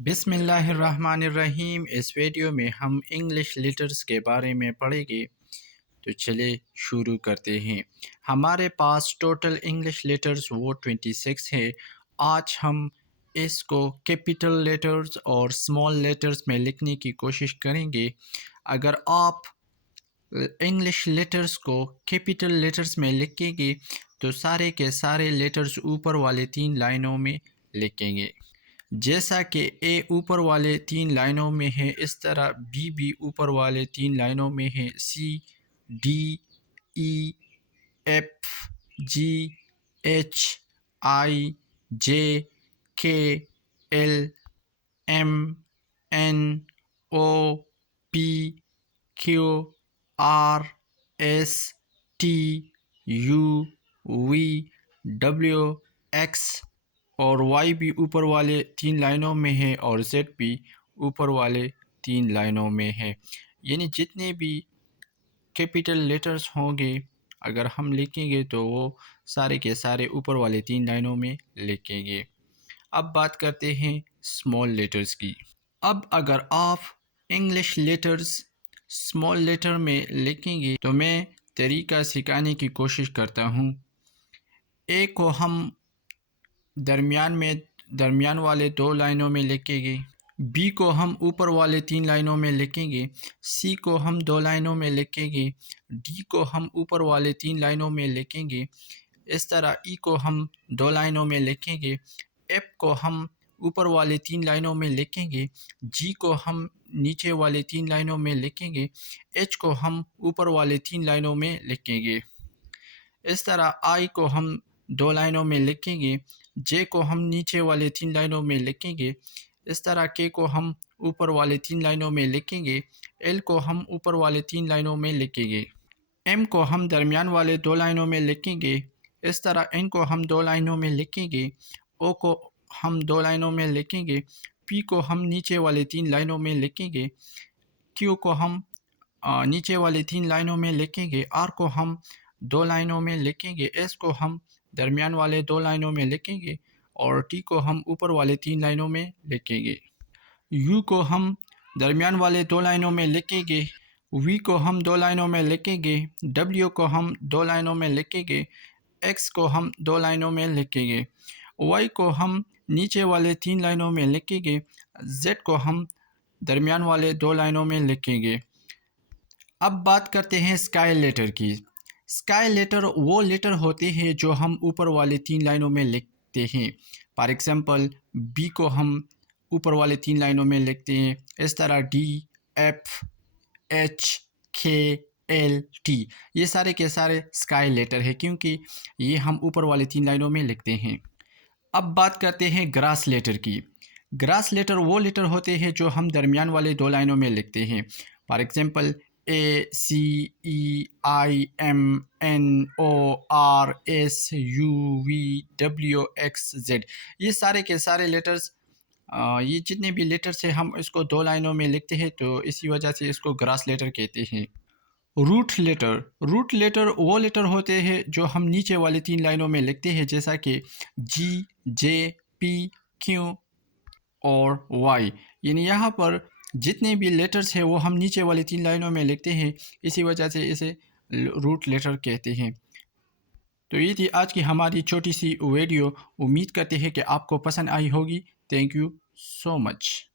बिस्मिल्लाहिर्रहमानिर्रहीम। इस वीडियो में हम इंग्लिश लेटर्स के बारे में पढ़ेंगे। तो चलिए शुरू करते हैं। हमारे पास टोटल इंग्लिश लेटर्स वो 26 है। आज हम इसको कैपिटल लेटर्स और स्मॉल लेटर्स में लिखने की कोशिश करेंगे। अगर आप इंग्लिश लेटर्स को कैपिटल लेटर्स में लिखेंगे तो सारे के सारे लेटर्स ऊपर वाले 3 लाइनों में लिखेंगे। जैसा कि ए ऊपर वाले 3 लाइनों में है, इस तरह बी भी ऊपर वाले 3 लाइनों में है। C, D, E, F, G, H, I, J, K, L, M, N, O, P, Q, R, S, T, U, V, W, X और वाई भी ऊपर वाले 3 लाइनों में है और जेड भी ऊपर वाले 3 लाइनों में है। यानी जितने भी कैपिटल लेटर्स होंगे अगर हम लिखेंगे तो वो सारे के सारे ऊपर वाले 3 लाइनों में लिखेंगे। अब बात करते हैं स्मॉल लेटर्स की। अब अगर आप इंग्लिश लेटर्स स्मॉल लेटर में लिखेंगे तो मैं तरीका सिखाने की कोशिश करता हूँ। ए को हम दरमियान वाले 2 लाइनों में लिखेंगे। बी को हम ऊपर वाले 3 लाइनों में लिखेंगे। सी को हम 2 लाइनों में लिखेंगे। डी को हम ऊपर वाले 3 लाइनों में लिखेंगे। इस तरह ई को हम 2 लाइनों में लिखेंगे। एफ को हम ऊपर वाले 3 लाइनों में लिखेंगे। जी को हम नीचे वाले 3 लाइनों में लिखेंगे। एच को हम ऊपर वाले 3 लाइनों में लिखेंगे। इस तरह आई को हम 2 लाइनों में लिखेंगे। जे को हम नीचे वाले 3 लाइनों में लिखेंगे। इस तरह के को हम ऊपर वाले 3 लाइनों में लिखेंगे। एल को हम ऊपर वाले 3 लाइनों में लिखेंगे। एम को हम दरमियान वाले 2 लाइनों में लिखेंगे। इस तरह एन को हम 2 लाइनों में लिखेंगे। ओ को हम 2 लाइनों में लिखेंगे। पी को हम नीचे वाले 3 लाइनों में लिखेंगे। क्यू को हम नीचे वाले 3 लाइनों में लिखेंगे। आर को हम 2 लाइनों में लिखेंगे। एस को हम दरमियान वाले 2 लाइनों में लिखेंगे और टी को हम ऊपर वाले 3 लाइनों में लिखेंगे। यू को हम दरमियान वाले 2 लाइनों में लिखेंगे। वी को हम 2 लाइनों में लिखेंगे। डब्ल्यू को हम 2 लाइनों में लिखेंगे। एक्स को हम 2 लाइनों में लिखेंगे। वाई को हम नीचे वाले 3 लाइनों में लिखेंगे। जेड को हम दरमियान वाले 2 लाइनों में लिखेंगे। अब बात करते हैं स्काई लेटर की। स्काई लेटर वो लेटर होते हैं जो हम ऊपर वाले 3 लाइनों में लिखते हैं। फॉर एग्जांपल बी को हम ऊपर वाले 3 लाइनों में लिखते हैं। इस तरह डी, एफ, एच, के, एल, टी ये सारे के सारे स्काई लेटर है क्योंकि ये हम ऊपर वाले 3 लाइनों में लिखते हैं। अब बात करते हैं ग्रास लेटर की। ग्रास लेटर वो लेटर होते हैं जो हम दरमियान वाले 2 लाइनों में लिखते हैं। For example A, C, E, I, M, N, O, R, S, U, V, W, X, Z ये सारे के सारे लेटर्स ये जितने भी लेटर्स हैं हम इसको 2 लाइनों में लिखते हैं तो इसी वजह से इसको ग्रास लेटर कहते हैं। रूट लेटर वो लेटर होते हैं जो हम नीचे वाले 3 लाइनों में लिखते हैं जैसा कि जी, जे, पी, क्यू और वाई। यानी यहाँ पर जितने भी लेटर्स हैं वो हम नीचे वाली 3 लाइनों में लिखते हैं, इसी वजह से इसे रूट लेटर कहते हैं। तो ये थी आज की हमारी छोटी सी वीडियो। उम्मीद करते हैं कि आपको पसंद आई होगी। Thank you so much.